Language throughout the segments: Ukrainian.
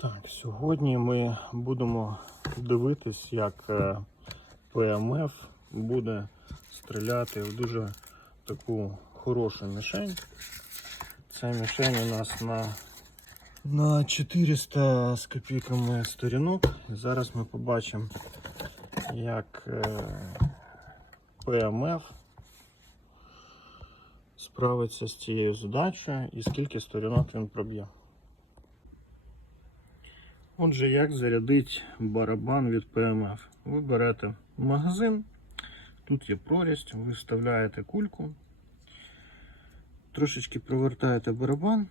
Так, сьогодні ми будемо дивитись, як е, ПМФ буде стріляти в дуже таку хорошу мішень. Ця мішень у нас на, на 400 з копійками сторінок. Зараз ми побачимо, як е, ПМФ справиться з цією задачею і скільки сторінок він проб'є. Отже, як зарядити барабан від PMF? Ви берете магазин, тут є прорізь, ви вставляєте кульку, трошечки провертаєте барабан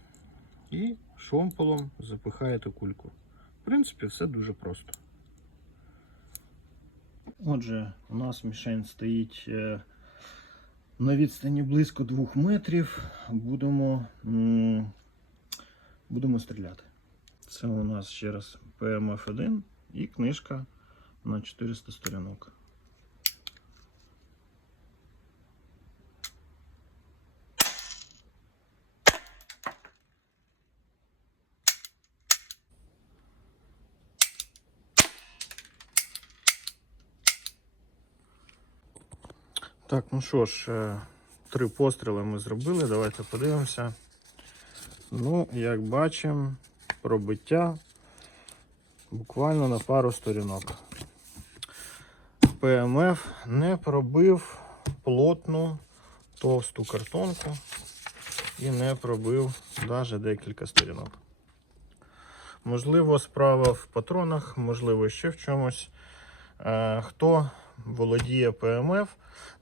і шомполом запихаєте кульку. В принципі, все дуже просто. Отже, у нас мішень стоїть е, на відстані близько 2 метрів. Будемо, будемо стріляти. Це у нас ще раз PMF1 і книжка на 400 сторінок. Так, ну що ж, е, три постріли ми зробили. Давайте подивимося. Ну, як бачимо, пробиття буквально на пару сторінок. ПМФ не пробив плотну товсту картонку і не пробив навіть декілька сторінок. Можливо, справа в патронах, можливо, ще в чомусь. Е, Хто володіє ПМФ,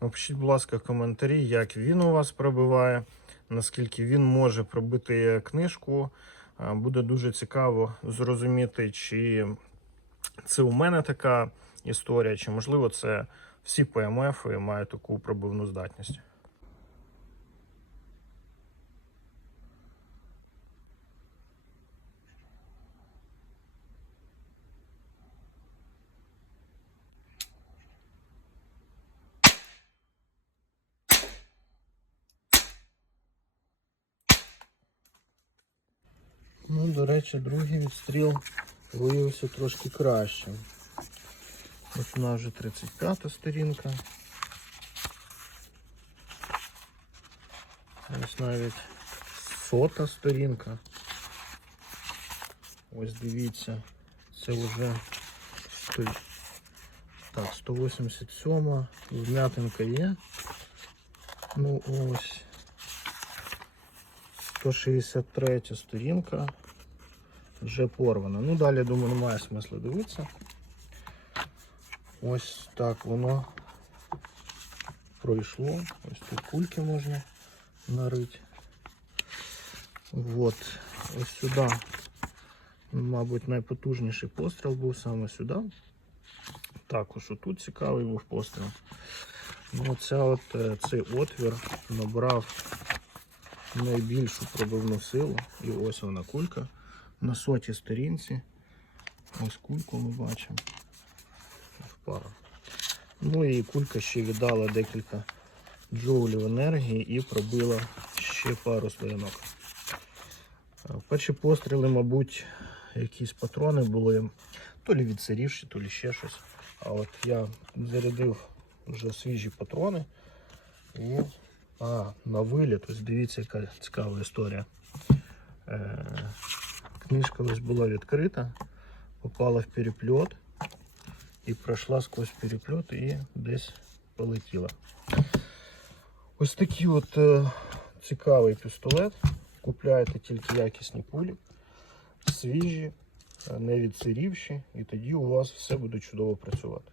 напишіть, будь ласка, в коментарі, як він у вас пробиває, наскільки він може пробити книжку. Е, Буде дуже цікаво зрозуміти, чи це у мене така історія, чи можливо це всі ПМФ мають таку пробивну здатність. Ну, до речі, другий відстріл виявився трошки кращим. Ось у нас вже 35 сторінка. Ось навіть сота сторінка. Ось дивіться, це вже так, 187 вмятинка є. Ну ось 163 сторінка вже порвана. Ну далі, думаю, немає смислу дивитися. Ось так воно пройшло. Ось тут кульки можна нарити. От, ось сюди, мабуть, найпотужніший постріл був саме сюди. Також отут цікавий був постріл. Ну, оця от, е, цей отвір набрав найбільшу пробивну силу. І ось вона кулька на сотій сторінці. Ось кульку ми бачимо. Впала. Ну і кулька ще віддала декілька джоулів енергії і пробила ще пару сторінок. Е, Перші постріли, мабуть, якісь патрони були то лі відсирівші, то лі ще щось. А от я зарядив вже свіжі патрони і а, на виліт, ось дивіться, яка цікава історія. Е, книжка ось була відкрита, попала в перепльот і пройшла сквозь перепльот і десь полетіла. Ось такий от е, цікавий пістолет. Купляєте тільки якісні пулі, свіжі, е, не відсирівші, і тоді у вас все буде чудово працювати.